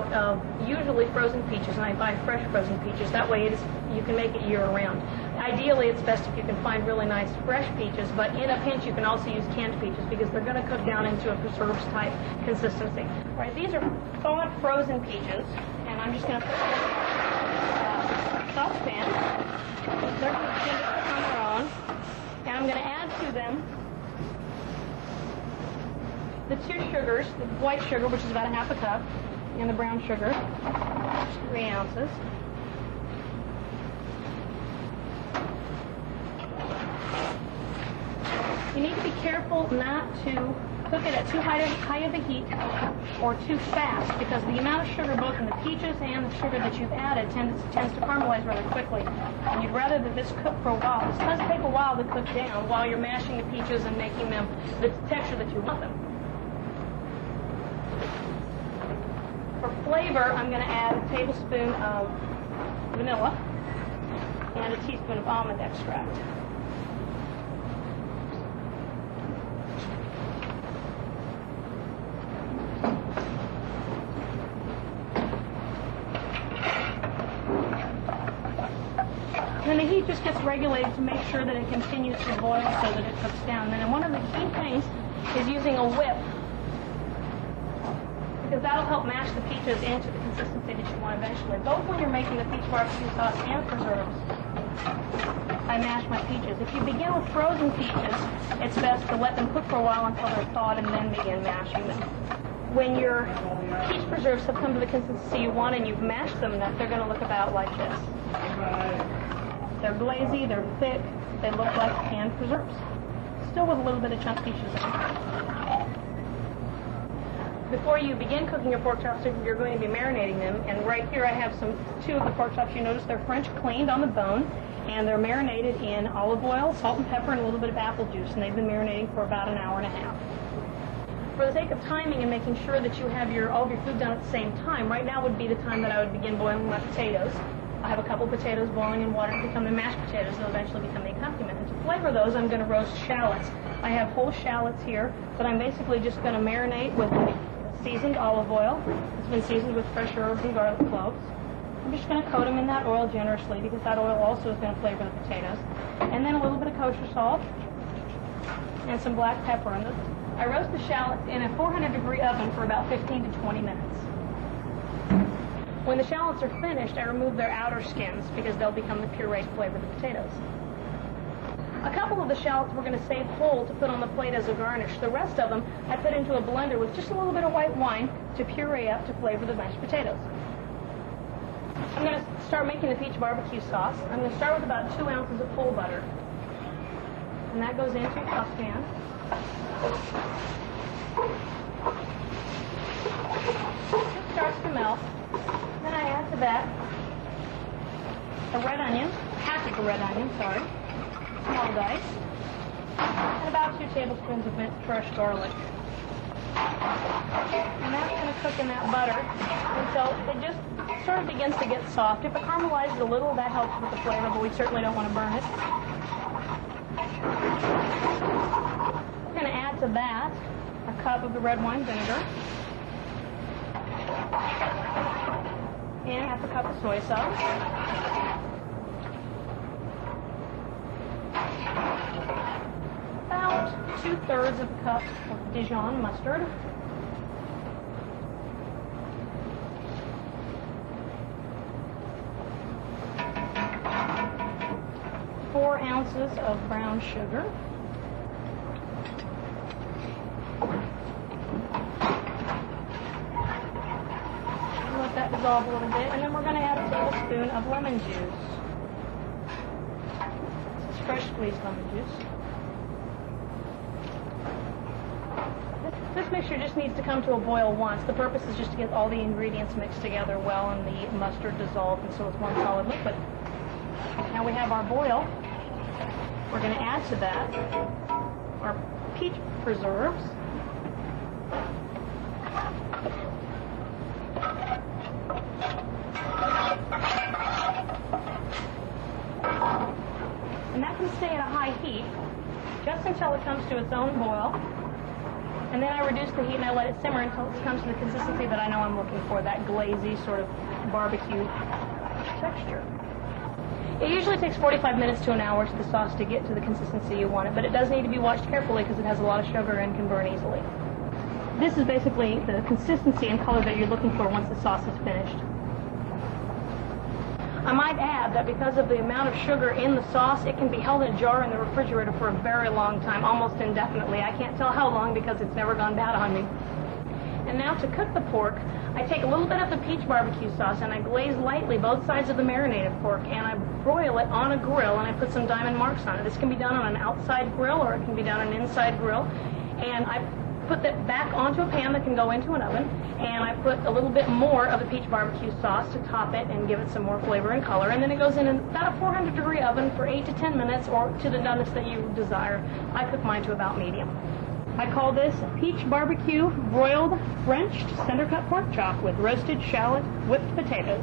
out of usually frozen peaches, and I buy fresh frozen peaches. That way you can make it year-round. Ideally, it's best if you can find really nice fresh peaches, but in a pinch you can also use canned peaches because they're going to cook down into a preserves type consistency. All right, these are thawed frozen peaches, and I'm just going to put them in a saucepan. They're going to cook on their own, and I'm going to add to them the two sugars, the white sugar, which is about a half a cup, and the brown sugar, 3 ounces. You need to be careful not to cook it at too high of a heat or too fast, because the amount of sugar both in the peaches and the sugar that you've added tends to caramelize rather quickly. And you'd rather that this cook for a while. This does take a while to cook down while you're mashing the peaches and making them the texture that you want them. For flavor, I'm going to add a tablespoon of vanilla and a teaspoon of almond extract. And the heat just gets regulated to make sure that it continues to boil so that it cooks down. And then one of the key things is using a whip, because that'll help mash the peaches into the consistency that you want eventually. Both when you're making the peach barbecue sauce and preserves, I mash my peaches. If you begin with frozen peaches, it's best to let them cook for a while until they're thawed and then begin mashing them. When your peach preserves have come to the consistency you want and you've mashed them enough, they're going to look about like this. They're glazy, they're thick, they look like canned preserves, still with a little bit of chunk peaches in them. Before you begin cooking your pork chops, you're going to be marinating them, and right here I have two of the pork chops. You notice they're French cleaned on the bone, and they're marinated in olive oil, salt and pepper, and a little bit of apple juice, and they've been marinating for about an hour and a half. For the sake of timing and making sure that you have all of your food done at the same time, right now would be the time that I would begin boiling my potatoes. I have a couple potatoes boiling in water to become the mashed potatoes. They'll eventually become the accompaniment. And to flavor those, I'm going to roast shallots. I have whole shallots here that I'm basically just going to marinate with seasoned olive oil. It's been seasoned with fresh herbs and garlic cloves. I'm just going to coat them in that oil generously because that oil also is going to flavor the potatoes. And then a little bit of kosher salt and some black pepper. And I roast the shallots in a 400-degree oven for about 15 to 20 minutes. When the shallots are finished, I remove their outer skins because they'll become the puree to flavor the potatoes. A couple of the shallots we're going to save whole to put on the plate as a garnish. The rest of them I put into a blender with just a little bit of white wine to puree up to flavor the mashed potatoes. I'm going to start making the peach barbecue sauce. I'm going to start with about 2 ounces of whole butter. And that goes into a saucepan. It starts to melt. Then I add to that a red onion, half of a red onion, sorry, small dice, and about 2 tablespoons of minced fresh garlic. And that's going to cook in that butter until it just sort of begins to get soft. If it caramelizes a little, that helps with the flavor, but we certainly don't want to burn it. We're going to add to that a cup of the red wine vinegar and half a cup of soy sauce. About 2/3 of a cup of Dijon mustard. Four ounces of brown sugar. Let that dissolve a little bit, and then we're going to add a tablespoon of lemon juice. This is fresh squeezed lemon juice. This mixture just needs to come to a boil once. The purpose is just to get all the ingredients mixed together well and the mustard dissolved, and so it's one solid liquid. Now we have our boil. We're going to add to that our peach preserves. And that can stay at a high heat just until it comes to its own boil. And then I reduce the heat and I let it simmer until it comes to the consistency that I know I'm looking for, that glazy sort of barbecue texture. It usually takes 45 minutes to an hour for the sauce to get to the consistency you want it, but it does need to be watched carefully because it has a lot of sugar and can burn easily. This is basically the consistency and color that you're looking for once the sauce is finished. I might add that because of the amount of sugar in the sauce, it can be held in a jar in the refrigerator for a very long time, almost indefinitely. I can't tell how long because it's never gone bad on me. And now to cook the pork, I take a little bit of the peach barbecue sauce and I glaze lightly both sides of the marinated pork and I broil it on a grill and I put some diamond marks on it. This can be done on an outside grill or it can be done on an inside grill. And I put that back onto a pan that can go into an oven, and I put a little bit more of the peach barbecue sauce to top it and give it some more flavor and color, and then it goes in about a 400-degree oven for 8 to 10 minutes or to the doneness that you desire. I cook mine to about medium. I call this peach barbecue broiled French center cut pork chop with roasted shallot, whipped potatoes.